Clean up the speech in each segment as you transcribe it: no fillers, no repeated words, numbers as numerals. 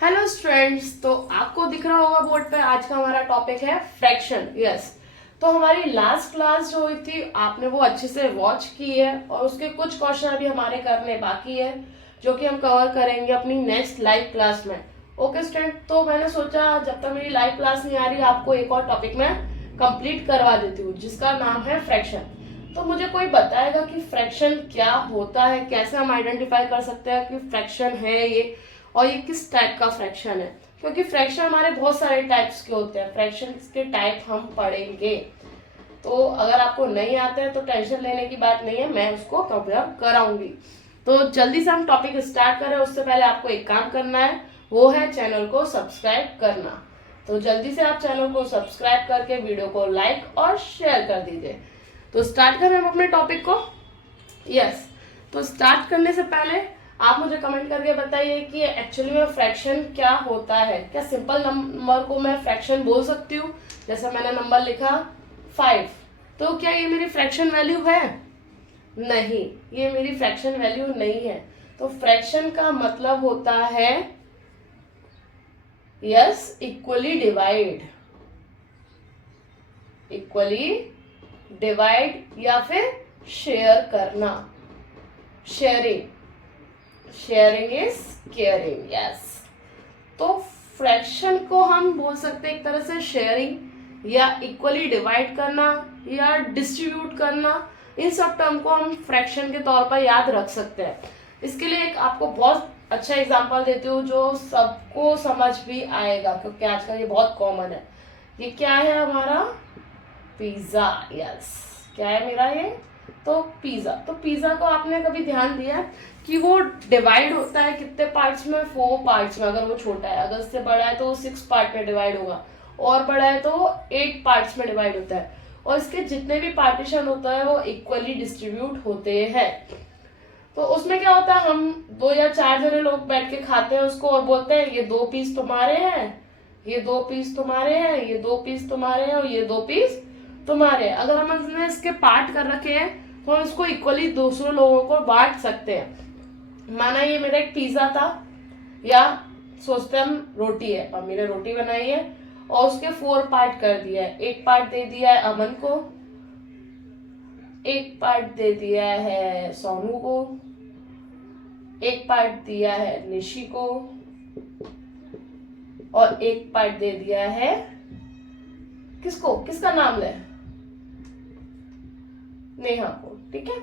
Hello students, तो आपको दिख रहा होगा बोर्ड पे आज का हमारा टॉपिक है फ्रैक्शन। यस, तो हमारी लास्ट क्लास जो हुई थी आपने वो अच्छे से वॉच की है और उसके कुछ क्वेश्चन अभी हमारे करने बाकी है जो कि हम कवर करेंगे अपनी नेक्स्ट लाइव क्लास में। ओके स्टूडेंट, तो मैंने सोचा जब तक मेरी लाइव क्लास नहीं आ रही आपको एक और टॉपिक में कंप्लीट करवा देती हूँ जिसका नाम है फ्रैक्शन। तो मुझे कोई बताएगा कि फ्रैक्शन क्या होता है, कैसे हम आइडेंटिफाई कर सकते हैं कि फ्रैक्शन है ये और ये किस टाइप का फ्रैक्शन है, क्योंकि फ्रैक्शन हमारे बहुत सारे टाइप्स के होते हैं। फ्रैक्शन के टाइप हम पढ़ेंगे, तो अगर आपको नहीं आते हैं तो टेंशन लेने की बात नहीं है, मैं उसको कवर कराऊंगी। तो जल्दी से हम टॉपिक स्टार्ट करें उससे पहले आपको एक काम करना है, वो है चैनल को सब्सक्राइब करना। तो जल्दी से आप चैनल को सब्सक्राइब करके वीडियो को लाइक और शेयर कर दीजिए। तो स्टार्ट करें हम अपने टॉपिक को। यस, तो स्टार्ट करने से पहले आप मुझे कमेंट करके बताइए कि एक्चुअली में फ्रैक्शन क्या होता है। क्या सिंपल नंबर को मैं फ्रैक्शन बोल सकती हूँ? जैसे मैंने नंबर लिखा 5, तो क्या ये मेरी फ्रैक्शन वैल्यू है? नहीं, ये मेरी फ्रैक्शन वैल्यू नहीं है। तो फ्रैक्शन का मतलब होता है yes equally divide, equally divide या फिर शेयर करना, sharing. Sharing is caring. Yes, तो फ्रैक्शन को हम बोल सकते हैं एक तरह से शेयरिंग या इक्वली डिवाइड करना या डिस्ट्रीब्यूट करना। इन सब टर्म को हम फ्रैक्शन के तौर पर याद रख सकते हैं। इसके लिए एक आपको बहुत अच्छा एग्जांपल देती हूँ जो सबको समझ भी आएगा, क्योंकि आजकल ये बहुत कॉमन है। ये क्या है हमारा? पिज्जा। यस, क्या है मेरा ये? तो पिज्जा। तो पिज्जा को आपने कभी ध्यान दिया कि वो डिवाइड होता है कितने पार्ट्स में? 4 पार्ट्स में। अगर वो छोटा है, अगर इससे बड़ा है तो वो 6 पार्ट में डिवाइड होगा, और बड़ा है तो 8 पार्ट्स में डिवाइड होता है। और इसके जितने भी पार्टीशन होता है वो इक्वली डिस्ट्रीब्यूट होते हैं। तो उसमें क्या होता है, हम 2 या 4 जने लोग बैठ के खाते हैं उसको और बोलते हैं ये 2 पीस तुम्हारे हैं, ये 2 पीस तुम्हारे हैं, ये 2 पीस तुम्हारे हैं और ये 2 पीस तुम्हारे। अगर हमने इसके पार्ट कर रखे हैं तो हम इसको इक्वली दूसरे लोगों को बांट सकते हैं। माना ये मेरा एक पिज्जा था, या सोचते हम रोटी है, मम्मी ने रोटी बनाई है और उसके 4 पार्ट कर दिया है। एक पार्ट दे दिया है अमन को, एक पार्ट दे दिया है सोनू को, एक पार्ट दिया है निशी को और एक पार्ट दे दिया है किसको? किसका नाम ले? नेहा को। ठीक है,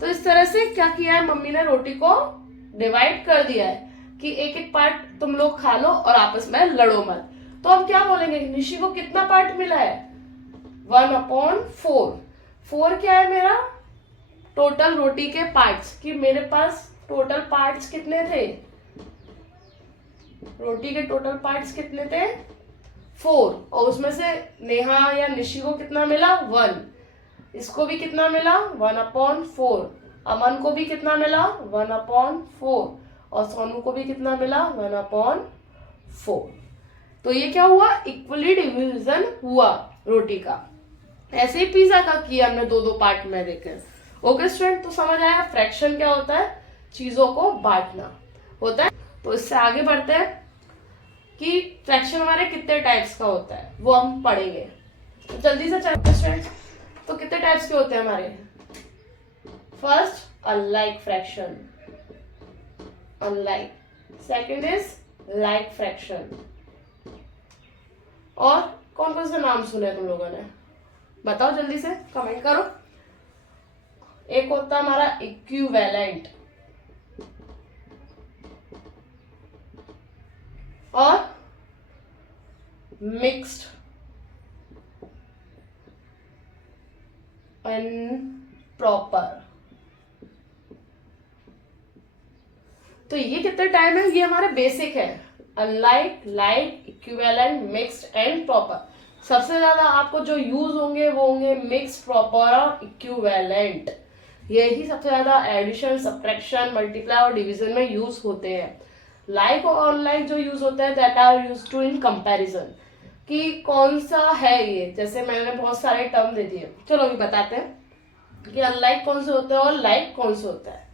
तो इस तरह से क्या किया है, मम्मी ने रोटी को डिवाइड कर दिया है कि एक एक पार्ट तुम लोग खा लो और आपस में लड़ो मत। तो हम क्या बोलेंगे, निशी को कितना पार्ट मिला है? 1/4। 4 क्या है मेरा? टोटल रोटी के पार्ट्स, कि मेरे पास टोटल पार्ट्स कितने थे? रोटी के टोटल पार्ट्स कितने थे? 4। और उसमें से नेहा या निशी को कितना मिला? 1। इसको भी कितना मिला? 1/4। अमन को भी कितना मिला? 1/4। और सोनू को भी कितना मिला? 1/4। तो ये क्या हुआ? इक्वली डिवीजन हुआ रोटी का। ऐसे ही पिज्जा का किया हमने 2-2 पार्ट में देखे। ओके स्टूडेंट, तो समझ आया फ्रैक्शन क्या होता है? चीजों को बांटना होता है। तो इससे आगे बढ़ते हैं कि फ्रैक्शन हमारे कितने टाइप्स का होता है वो हम पढ़ेंगे। तो जल्दी से चलते स्टूडेंट, तो कितने टाइप्स के होते हैं हमारे? First unlike fraction, unlike. Second is like fraction. और कौन कौन से नाम सुने तुम लोगों ने? बताओ जल्दी से, कमेंट करो। एक होता है हमारा इक्विवेलेंट और मिक्स्ड एंड प्रॉपर। तो ये कितने टाइम है? ये हमारे बेसिक है, unlike, like, equivalent, mixed and proper. सबसे ज्यादा आपको जो यूज होंगे वो होंगे मिक्स्ड, प्रॉपर और इक्विवेलेंट। यही सबसे ज्यादा एडिशन, सब्ट्रैक्शन, मल्टीप्लाई और डिवीजन में यूज होते हैं। लाइक और अनलाइक जो यूज होता है that are use to in comparison, कि कौन सा है ये। जैसे मैंने बहुत सारे टर्म दे दिए, चलो अभी बताते हैं कि अनलाइक कौन से होते हैं और लाइक कौन से होता है।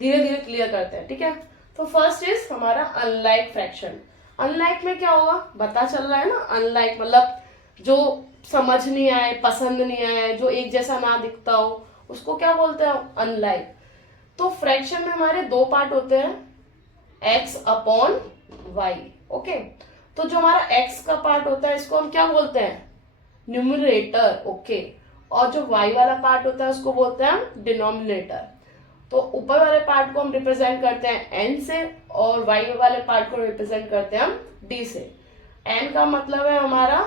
धीरे धीरे क्लियर करते हैं, ठीक है। तो फर्स्ट इज हमारा अनलाइक फ्रैक्शन। अनलाइक में क्या होगा, पता चल रहा है ना, अनलाइक मतलब जो समझ नहीं आए, पसंद नहीं आए, जो एक जैसा ना दिखता हो, उसको क्या बोलते हैं, अनलाइक। तो फ्रैक्शन में हमारे दो पार्ट होते हैं, x अपॉन y। ओके, तो जो हमारा x का पार्ट होता है इसको हम क्या बोलते हैं, न्यूमरेटर। ओके, और जो y वाला पार्ट होता है उसको बोलते हैं हम डिनोमिनेटर। तो ऊपर वाले पार्ट को हम रिप्रेजेंट करते हैं n से, और y वाले पार्ट को रिप्रेजेंट करते हैं हम d से। n का मतलब है हमारा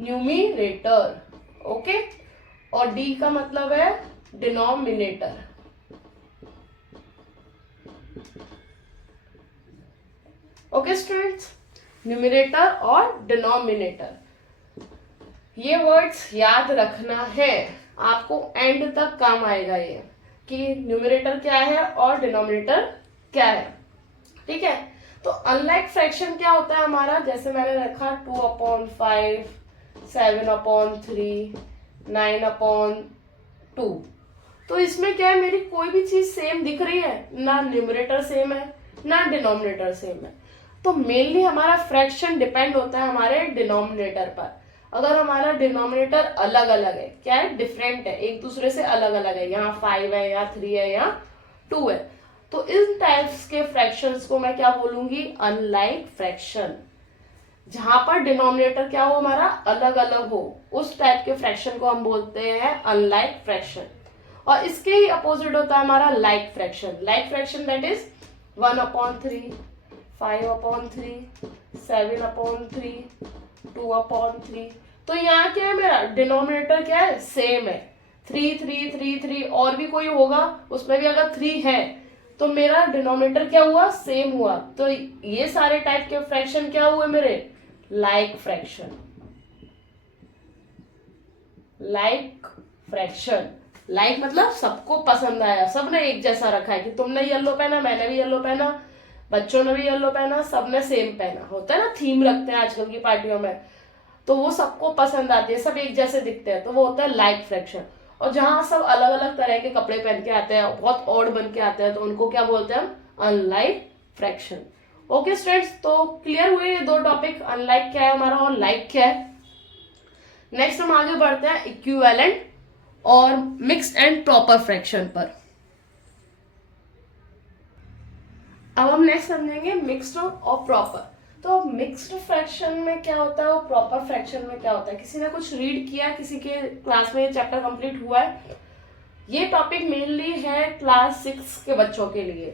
न्यूमिनेटर, ओके, और d का मतलब है डिनोमिनेटर। ओके स्टूडेंट्स, न्यूमिनेटर और डिनोमिनेटर, ये वर्ड्स याद रखना है आपको, एंड तक काम आएगा ये कि न्यूमिनेटर क्या है और डिनोमिनेटर क्या है। ठीक है, तो अनलाइक फ्रैक्शन क्या होता है हमारा, जैसे मैंने रखा 2/5, 7/3, 9/2। तो इसमें क्या है, मेरी कोई भी चीज सेम दिख रही है, ना न्यूमरेटर सेम है ना डिनोमिनेटर सेम है। तो मेनली हमारा फ्रैक्शन डिपेंड होता है हमारे डिनोमिनेटर पर। अगर हमारा डिनोमिनेटर अलग अलग है, क्या है, डिफरेंट है, एक दूसरे से अलग अलग है, यहाँ 5 है, यहाँ 3 है, यहाँ 2 है, तो इन टाइप्स के फ्रैक्शंस को मैं क्या बोलूंगी, अनलाइक फ्रैक्शन। जहां पर डिनोमिनेटर क्या हो, हमारा अलग अलग हो, उस टाइप के फ्रैक्शन को हम बोलते हैं अनलाइक फ्रैक्शन। और इसके ही अपोजिट होता है हमारा like fraction. Like fraction that is 1/3, 5/3, 7/3, 2/3। तो यहाँ क्या है, मेरा डिनोमिनेटर क्या है, सेम है, 3 3 3 3, और भी कोई होगा उसमें भी अगर 3 है तो मेरा डिनोमिनेटर क्या हुआ, सेम हुआ। तो ये सारे टाइप के फ्रैक्शन क्या हुए मेरे, like fraction. Like fraction, like मतलब सबको पसंद आया, सबने एक जैसा रखा है कि तुमने येलो पहना, मैंने भी येलो पहना, बच्चों ने भी येलो पहना, सबने सेम पहना, होता है ना, थीम रखते हैं आजकल की पार्टियों में, तो वो सबको पसंद आती है, सब एक जैसे दिखते हैं, तो वो होता है लाइक फ्रैक्शन। और जहां सब अलग अलग तरह के कपड़े पहन के आते हैं, बहुत ऑड बन के आते हैं, तो उनको क्या बोलते हैं हम, अनलाइक फ्रैक्शन। ओके स्टूडेंट्स, तो क्लियर हुए ये दो टॉपिक, अनलाइक क्या है हमारा और लाइक क्या है। नेक्स्ट हम आगे बढ़ते हैं इक्विवेलेंट और मिक्स्ड एंड प्रॉपर फ्रैक्शन पर। अब हम नेक्स्ट समझेंगे मिक्स्ड और प्रॉपर। तो मिक्स्ड फ्रैक्शन में क्या होता है और प्रॉपर फ्रैक्शन में क्या होता है, किसी ने कुछ रीड किया, किसी के क्लास में ये चैप्टर कंप्लीट हुआ है। ये टॉपिक मेनली है क्लास 6 के बच्चों के लिए।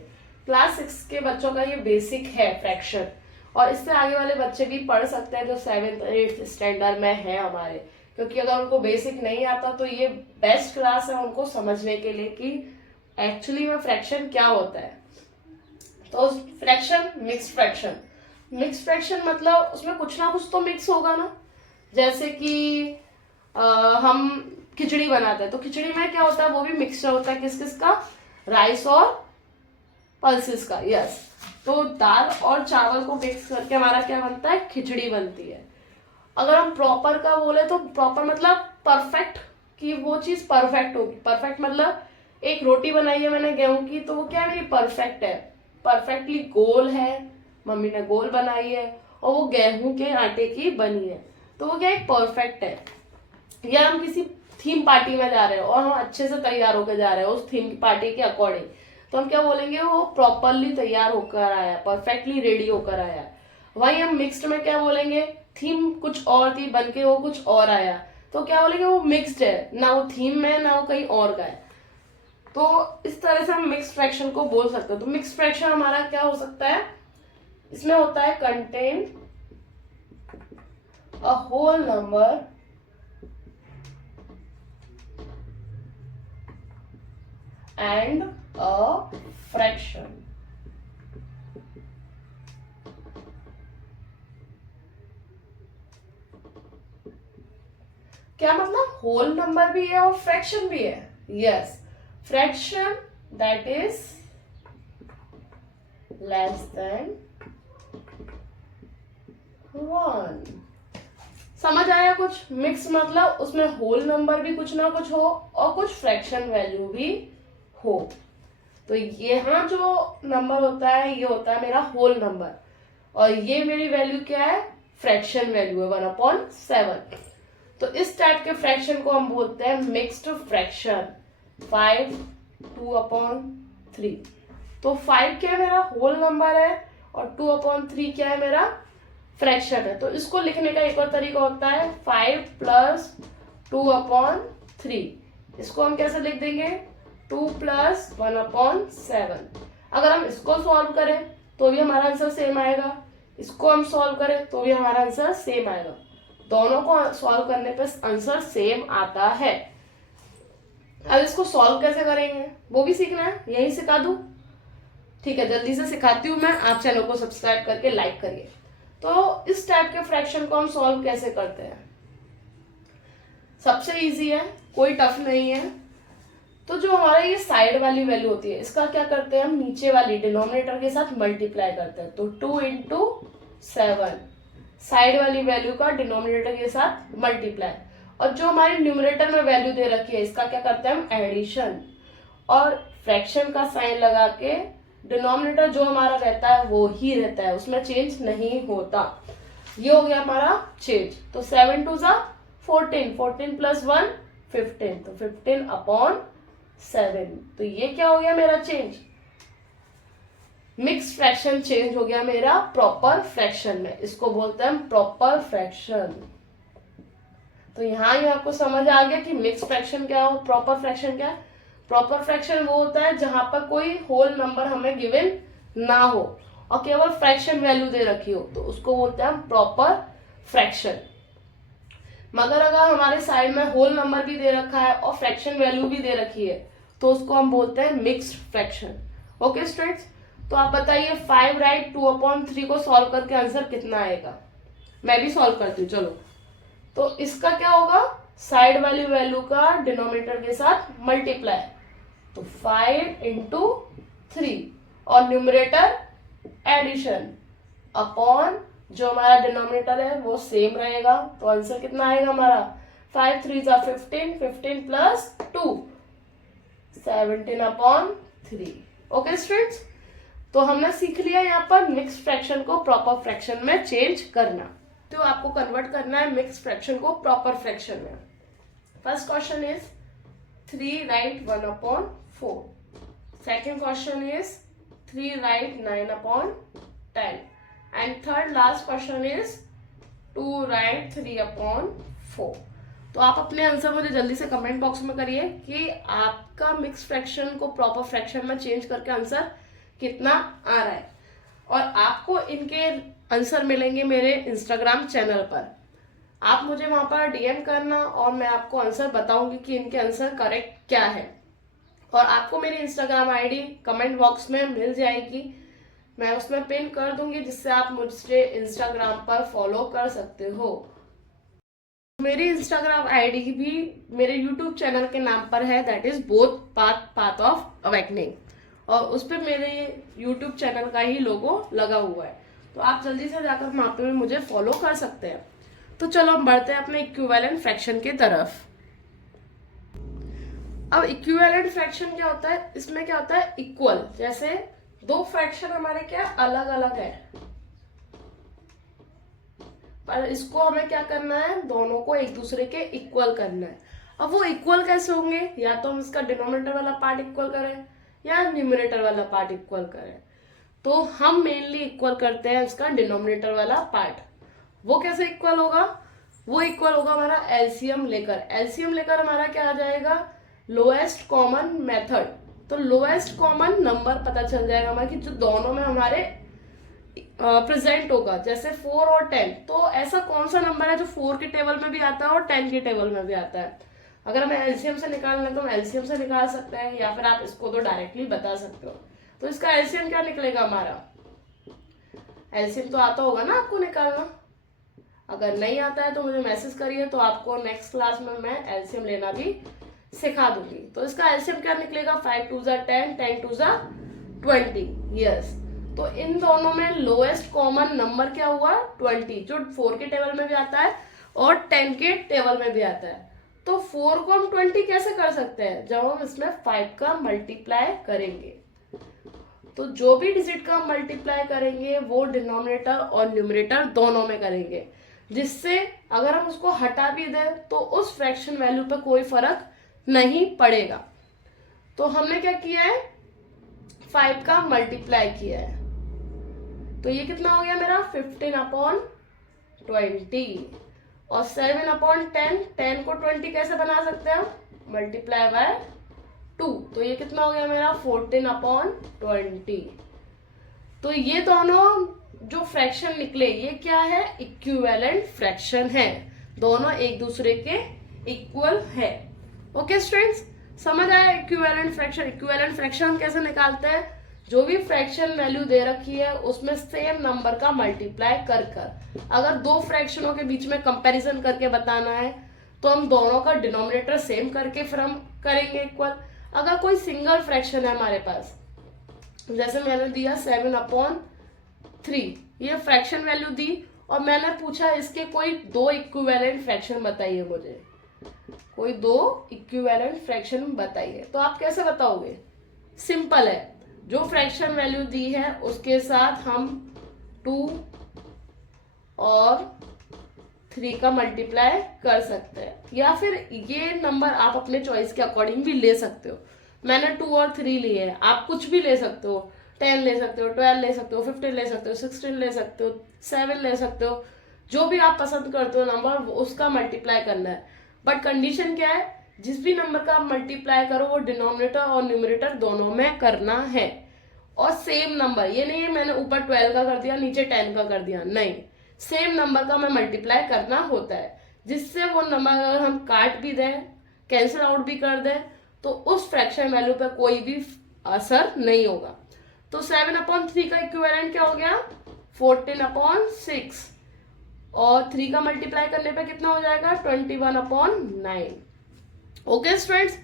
क्लास 6 के बच्चों का ये बेसिक है फ्रैक्शन, और इससे आगे वाले बच्चे भी पढ़ सकते हैं जो 7th 8th स्टैंडर्ड में है हमारे, क्योंकि अगर उनको बेसिक नहीं आता तो ये बेस्ट क्लास है उनको समझने के लिए कि एक्चुअली में फ्रैक्शन क्या होता है। तो fraction, mixed fraction, mix fraction मतलब उसमें कुछ ना कुछ तो मिक्स होगा ना, जैसे कि हम खिचड़ी बनाते हैं, तो खिचड़ी में क्या होता है, वो भी मिक्सचर होता है, किस किस का, राइस और पल्सेस का। यस, तो दाल और चावल को मिक्स करके हमारा क्या बनता है, खिचड़ी बनती है। अगर हम प्रॉपर का बोले तो प्रॉपर मतलब परफेक्ट, कि वो चीज परफेक्ट होगी। परफेक्ट मतलब एक रोटी बनाई है मैंने गेहूं की, तो वो क्या है, मेरी परफेक्ट है, परफेक्टली गोल है, मम्मी ने गोल बनाई है, और वो गेहूं के आटे की बनी है, तो वो क्या एक परफेक्ट है। या हम किसी थीम पार्टी में जा रहे हैं और हम अच्छे से तैयार होकर जा रहे हैं उस थीम की पार्टी के अकॉर्डिंग, तो हम क्या बोलेंगे, वो प्रॉपरली तैयार होकर आया, परफेक्टली रेडी होकर आया। वही हम मिक्स्ड में क्या बोलेंगे, थीम कुछ और थी, बन के वो कुछ और आया, तो क्या बोलेंगे, वो मिक्स्ड है, ना वो थीम में ना वो कहीं और का है। तो इस तरह से हम मिक्स्ड फ्रैक्शन को बोल सकते हैं। तो मिक्स्ड फ्रैक्शन हमारा क्या हो सकता है, इसमें होता है contain a whole number and a fraction. क्या मतलब, होल नंबर भी है और फ्रैक्शन भी है। Yes, fraction that is less than 1। समझ आया कुछ। मिक्स मतलब उसमें होल नंबर भी कुछ ना कुछ हो और कुछ फ्रैक्शन वैल्यू भी हो। तो यहाँ जो नंबर होता है ये होता है मेरा होल नंबर, और ये मेरी वैल्यू क्या है, फ्रैक्शन वैल्यू है 1/7। तो इस टाइप के फ्रैक्शन को हम बोलते हैं मिक्स्ड फ्रैक्शन। 5 2/3। तो 5 क्या है, मेरा होल नंबर है, और 2/3 क्या है, मेरा फ्रैक्शन है। तो इसको लिखने का एक और तरीका होता है 5 + 2/3। इसको हम कैसे लिख देंगे, 2 + 1/7। अगर हम इसको सॉल्व करें तो भी हमारा आंसर सेम आएगा, इसको हम सॉल्व करें तो भी हमारा आंसर सेम आएगा। दोनों को सॉल्व करने पे आंसर सेम आता है। अब इसको सॉल्व कैसे करेंगे वो भी सीखना है, यही सिखा दूं? ठीक है, जल्दी से सिखाती हूँ मैं। आप चैनल को सब्सक्राइब करके लाइक करिए। तो इस टाइप के फ्रैक्शन को हम सॉल्व कैसे करते हैं, सबसे इजी है, कोई टफ नहीं है। तो जो हमारा ये साइड वाली वैल्यू होती है, इसका क्या करते हैं हम, नीचे वाली डिनोमिनेटर के साथ मल्टीप्लाई करते हैं। तो 2 × 7 साइड वाली वैल्यू का डिनोमिनेटर के साथ मल्टीप्लाई, और जो हमारी न्यूमरेटर में वैल्यू दे रखी है इसका क्या करते हैं हम, एडिशन। और फ्रैक्शन का साइन लगा के डिनोमिनेटर जो हमारा रहता है वो ही रहता है, उसमें चेंज नहीं होता। ये हो गया हमारा चेंज। तो 7 2 14, 14 + 1 15, तो 15/7। तो ये क्या हो गया मेरा चेंज, मिक्स फ्रैक्शन चेंज हो गया मेरा प्रॉपर फ्रैक्शन में। इसको बोलते हैं प्रॉपर फ्रैक्शन। तो यहाँ ही आपको समझ आ गया कि मिक्स फ्रैक्शन क्या हो, प्रॉपर फ्रैक्शन क्या है। प्रॉपर फ्रैक्शन वो होता है जहां पर कोई होल नंबर हमें गिवन ना हो और केवल फ्रैक्शन वैल्यू दे रखी हो, तो उसको बोलते हैं हम प्रॉपर फ्रैक्शन। मगर अगर हमारे साइड में होल नंबर भी दे रखा है और फ्रैक्शन वैल्यू भी दे रखी है तो उसको हम बोलते हैं मिक्स्ड फ्रैक्शन। ओके स्टूडेंट्स, तो आप बताइए 5 राइट 2/3 को सॉल्व करके आंसर कितना आएगा। मैं भी सॉल्व करती हूँ, चलो। तो इसका क्या होगा, साइड वाली वैल्यू का डिनोमिनेटर के साथ मल्टीप्लाई, तो 5 × 3, और न्यूमरेटर एडिशन अपॉन जो हमारा डिनोमिनेटर है वो सेम रहेगा। तो आंसर कितना आएगा हमारा, 5 3 15, 15 + 2 17/3। ओके स्टूडेंट्स, तो हमने सीख लिया यहाँ पर मिक्स फ्रैक्शन को प्रॉपर फ्रैक्शन में चेंज करना। तो आपको कन्वर्ट करना है मिक्स फ्रैक्शन को प्रॉपर फ्रैक्शन में। First question is 3 right 1/4। Second question is 3 right 9/10, and third last question is 2 right 3/4। तो आप अपने आंसर मुझे जल्दी से कमेंट बॉक्स में करिए कि आपका मिक्स फ्रैक्शन को प्रॉपर फ्रैक्शन में चेंज करके आंसर कितना आ रहा है। और आपको इनके आंसर मिलेंगे मेरे इंस्टाग्राम चैनल पर। आप मुझे वहां पर डीएम करना और मैं आपको आंसर बताऊंगी कि इनके आंसर करेक्ट क्या है। और आपको मेरी इंस्टाग्राम आईडी कमेंट बॉक्स में मिल जाएगी, मैं उसमें पिन कर दूंगी, जिससे आप मुझसे इंस्टाग्राम पर फॉलो कर सकते हो। मेरी इंस्टाग्राम आईडी भी मेरे यूट्यूब चैनल के नाम पर है, that is both path of awakening, और उस पर मेरे यूट्यूब चैनल का ही लोगो लगा हुआ है। तो आप जल्दी से जाकर वहां पे मुझे फॉलो कर सकते हैं। तो चलो हम बढ़ते हैं अपने इक्विवेलेंट फ्रैक्शन की तरफ। अब इक्विवेलेंट फ्रैक्शन क्या होता है, इसमें क्या होता है, इक्वल, जैसे दो फ्रैक्शन हमारे क्या अलग अलग है, पर इसको हमें क्या करना है, दोनों को एक दूसरे के इक्वल करना है। अब वो इक्वल कैसे होंगे, या तो हम इसका डिनोमिनेटर वाला पार्ट इक्वल करें या न्यूमरेटर वाला पार्ट इक्वल करें। तो हम मेनली इक्वल करते हैं इसका डिनोमिनेटर वाला पार्ट। वो कैसे इक्वल होगा, वो इक्वल होगा हमारा एलसीएम लेकर। एलसीएम लेकर हमारा क्या आ जाएगा, लोएस्ट कॉमन मेथड। तो लोएस्ट कॉमन नंबर पता चल जाएगा हमारा कि जो दोनों में हमारे प्रेजेंट होगा, जैसे 4 और 10। तो ऐसा कौन सा नंबर है जो 4 के टेबल में भी आता है और 10 के टेबल में भी आता है। अगर हमें एलसीएम से निकालना है तो हम एलसीएम से निकाल सकते हैं, या फिर आप इसको तो डायरेक्टली बता सकते हो। तो इसका एलसीएम क्या निकलेगा हमारा, एलसीएम तो आता होगा ना आपको निकालना। अगर नहीं आता है तो मुझे मैसेज करिए, तो आपको नेक्स्ट क्लास में मैं एलसीएम लेना भी सिखा दूंगी। तो इसका एलसीएम क्या निकलेगा, 5 2 10, 10 2 20। यस, तो इन दोनों में लोएस्ट कॉमन नंबर क्या हुआ, 20, जो 4 के टेबल में भी आता है और 10 के टेबल में भी आता है। तो 4 को हम 20 कैसे कर सकते हैं, जब हम इसमें 5 का मल्टीप्लाई करेंगे। तो जो भी डिजिट का मल्टीप्लाई करेंगे वो डिनोमिनेटर और न्यूमरेटर दोनों में करेंगे, जिससे अगर हम उसको हटा भी दें तो उस फ्रैक्शन वैल्यू पर कोई फर्क नहीं पड़ेगा। तो हमने क्या किया है, 5 का मल्टीप्लाई किया है, तो ये कितना हो गया मेरा 15/20 और 7/10, 10 को 20 कैसे बना सकते हैं हम, मल्टीप्लाई बाय 2, तो ये कितना हो गया मेरा 14/20। तो ये दोनों जो फ्रैक्शन निकले ये क्या है, इक्विवेलेंट फ्रैक्शन है, दोनों एक दूसरे के इक्वल है। ओके स्टूडेंट्स, समझ आया इक्विवेलेंट फ्रैक्शन। इक्विवेलेंट फ्रैक्शन हम कैसे निकालते हैं, जो भी फ्रैक्शन वैल्यू दे रखी है उसमें सेम नंबर का मल्टीप्लाई कर कर, अगर दो फ्रैक्शनों के बीच में कंपैरिजन करके बताना है तो हम दोनों का डिनोमिनेटर सेम करके फिर हम करेंगे इक्वल। अगर कोई सिंगल फ्रैक्शन है हमारे पास, जैसे मैंने दिया 7/3, ये फ्रैक्शन वैल्यू दी और मैंने पूछा इसके कोई दो इक्विवेलेंट फ्रैक्शन बताइए मुझे, कोई दो इक्विवेलेंट फ्रैक्शन बताइए, तो आप कैसे बताओगे, सिंपल है, जो फ्रैक्शन वैल्यू दी है उसके साथ हम 2 और 3 का मल्टीप्लाई कर सकते हैं, या फिर ये नंबर आप अपने चॉइस के अकॉर्डिंग भी ले सकते हो। मैंने 2 और 3 लिए हैं, आप कुछ भी ले सकते हो, 10 ले सकते हो, 12 ले सकते हो, 15 ले सकते हो, 16 ले सकते हो, 7 ले सकते हो, जो भी आप पसंद करते हो नंबर उसका मल्टीप्लाई करना है। बट कंडीशन क्या है, जिस भी नंबर का आप मल्टीप्लाई करो वो डिनोमिनेटर और न्यूमरेटर दोनों में करना है, और सेम नंबर, ये नहीं है मैंने ऊपर 12 का कर दिया नीचे 10 का कर दिया, नहीं, सेम नंबर का मैं मल्टीप्लाई करना होता है, जिससे वो नंबर अगर हम काट भी दें, कैंसिल आउट भी कर दें, तो उस फ्रैक्शन वैल्यू पे कोई भी असर नहीं होगा। तो 7/3 का इक्विवेलेंट क्या हो गया 14/6, और 3 का मल्टीप्लाई करने पे कितना हो जाएगा 21/9। ओके स्टूडेंट्स,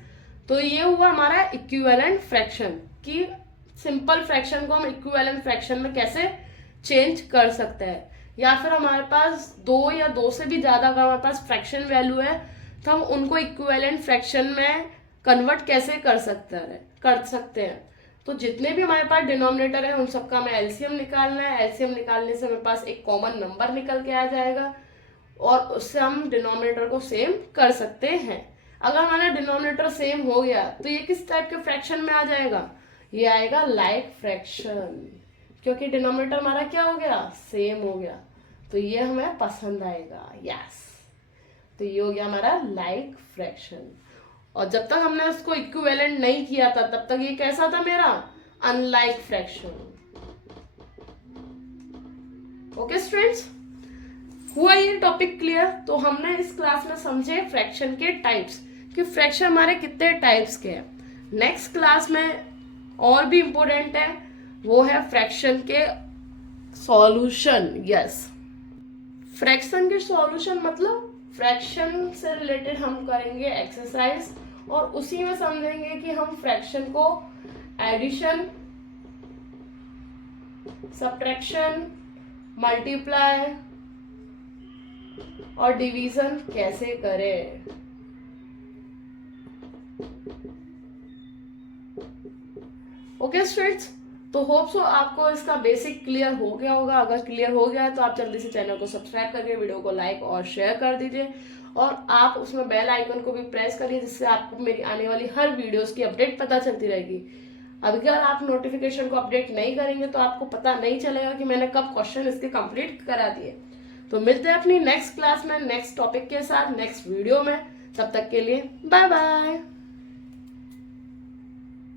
तो ये हुआ हमारा इक्विवेलेंट फ्रैक्शन, कि सिंपल फ्रैक्शन को हम इक्विवेलेंट फ्रैक्शन में कैसे चेंज कर सकते हैं, या फिर हमारे पास 2 या 2 से भी ज्यादा अगर हमारे पास फ्रैक्शन वैल्यू है तो हम उनको इक्विवेलेंट फ्रैक्शन में कन्वर्ट कैसे कर सकते हैं। तो जितने भी हमारे पास डिनोमिनेटर है उन सबका हमें एलसीएम निकालना है, एलसीएम निकालने से हमारे पास एक कॉमन नंबर निकल के आ जाएगा और उससे हम डिनोमिनेटर को सेम कर सकते हैं। अगर हमारा डिनोमिनेटर सेम हो गया तो ये किस टाइप के फ्रैक्शन में आ जाएगा, ये आएगा लाइक फ्रैक्शन, क्योंकि डिनोमिनेटर हमारा क्या हो गया सेम हो गया, तो ये हमें पसंद आएगा, यस। तो ये हो गया हमारा लाइक फ्रैक्शन, और जब तक हमने उसको इक्विवेलेंट नहीं किया था तब तक ये कैसा था मेरा अनलाइक फ्रैक्शन। ओके स्टूडेंट्स, हुआ ये टॉपिक क्लियर। तो हमने इस क्लास में समझे फ्रैक्शन के टाइप्स, कि फ्रैक्शन हमारे कितने टाइप्स के हैं। नेक्स्ट क्लास में और भी इंपॉर्टेंट है, वो है फ्रैक्शन के सॉल्यूशन। यस, फ्रैक्शन के सॉल्यूशन मतलब फ्रैक्शन से रिलेटेड हम करेंगे एक्सरसाइज, और उसी में समझेंगे कि हम फ्रैक्शन को एडिशन, सब्ट्रैक्शन, मल्टीप्लाई और डिवीजन कैसे करें। ओके स्टूडेंट्स, तो होप सो आपको इसका बेसिक क्लियर हो गया होगा। अगर क्लियर हो गया है तो आप जल्दी से चैनल को सब्सक्राइब करके वीडियो को लाइक और शेयर कर दीजिए, और आप उसमें बेल आइकन को भी प्रेस करिए, जिससे आपको मेरी आने वाली हर वीडियोस की अपडेट पता चलती रहेगी। अगर आप नोटिफिकेशन को अपडेट नहीं करेंगे तो आपको पता नहीं चलेगा कि मैंने कब क्वेश्चन इसके कंप्लीट करा दिए। तो मिलते हैं अपनी नेक्स्ट क्लास में नेक्स्ट टॉपिक के साथ नेक्स्ट वीडियो में, तब तक के लिए बाय बाय।